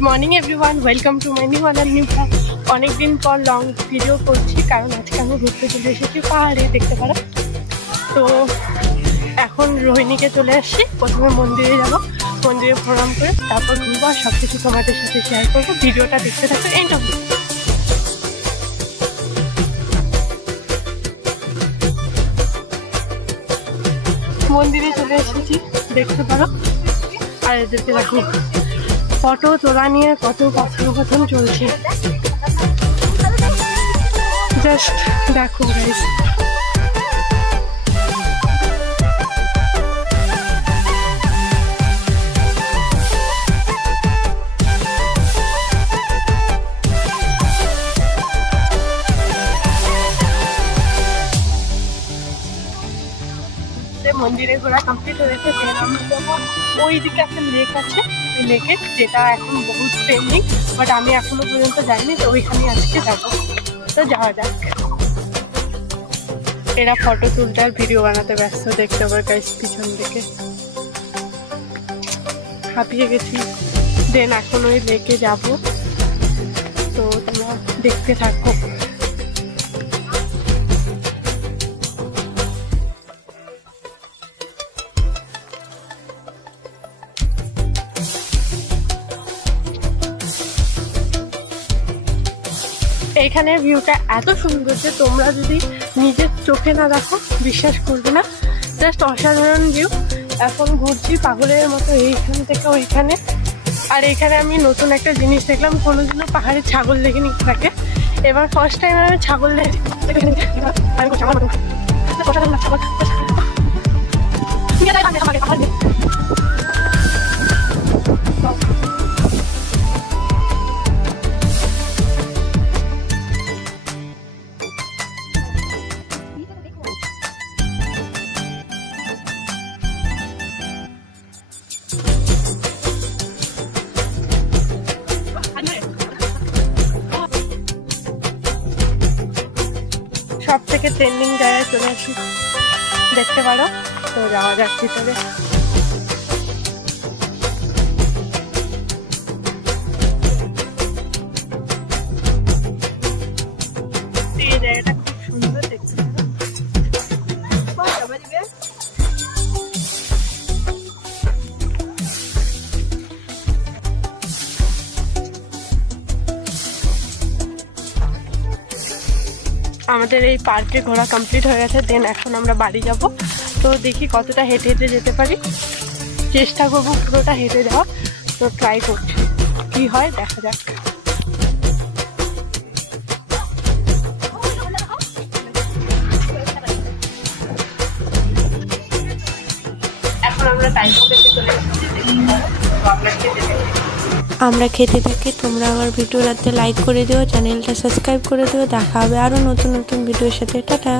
Good morning everyone, welcome to my new another new blog. अनेक दिन पर lung video करছি কারণ আজকে আমি ঘুরতে চলে এসেছি পাহাড়ে, দেখতে পারো। তো এখন রোহিণীকে চলে আসছি। প্রথমে মন্দিরে যাব, মন্দিরে প্রণাম করে তারপর ঘুরবো আর সব কিছু তোমাদের সাথে শেয়ার করবো। ভিডিওটা দেখতে থাকো এন্ড অবধি। মন্দিরে চলে এসেছি, দেখতে পারো। আর এদেরকে দেখো ফটো তোলা নিয়ে কত কথোপকথন চলছে, জাস্ট দেখো গাইস। মন্দিরে ঘোরা কমপ্লিট হয়েছে। আমরা যাবো ওই দিকে একটা লেক আছে, ওই লেকে, যেটা এখন বহুত ট্রেন্ডিং, বাট আমি এখনো পর্যন্ত যাইনি। তো ওইখানে আজকে যাবো, তো যাওয়া যাক। এরা ফটো তুলতে আর ভিডিও বানাতে ব্যস্ত, দেখতে পাবে গাইস পিছন দিকে। হাঁপিয়ে গেছি, দেন এখন ওই লেকে যাবো, তো তোমরা দেখতে থাকো। এখানের ভিউটা এত সুন্দর যে তোমরা যদি নিজের চোখে না দেখো বিশ্বাস করবে না, জাস্ট অসাধারণ ভিউ। এখন ঘুরছি পাগলের মতো এইখান থেকে ওইখানে। আর এখানে আমি নতুন একটা জিনিস দেখলাম, কোনোদিনও পাহাড়ে ছাগল দেখিনি থাকে, এবার ফার্স্ট টাইম আমি ছাগল দেখি। সব থেকে ট্রেন্ডিং জায়গায় চলে আসি, দেখতে পারো। তো যাওয়া যাক ভিতরে। এই জায়গাটা খুব সুন্দর, দেখতে পারো। আমাদের এই পার্কে ঘোরা কমপ্লিট হয়ে গেছে, দেন এখন আমরা বাড়ি যাব। তো দেখি কতটা হেঁটে হেঁটে যেতে পারি, চেষ্টা করবো পুরোটা হেঁটে যাওয়া। তো ট্রাই করছি, কি হয় দেখা যাক। এখন আমরা টাইম পেতে চলে এসেছি, আমরা খেতে থাকি। তোমরা আমার ভিডিওটাতে লাইক করে দিও, চ্যানেলটা সাবস্ক্রাইব করে দিও। দেখা হবে আরও নতুন নতুন ভিডিওর সাথে। টাটা।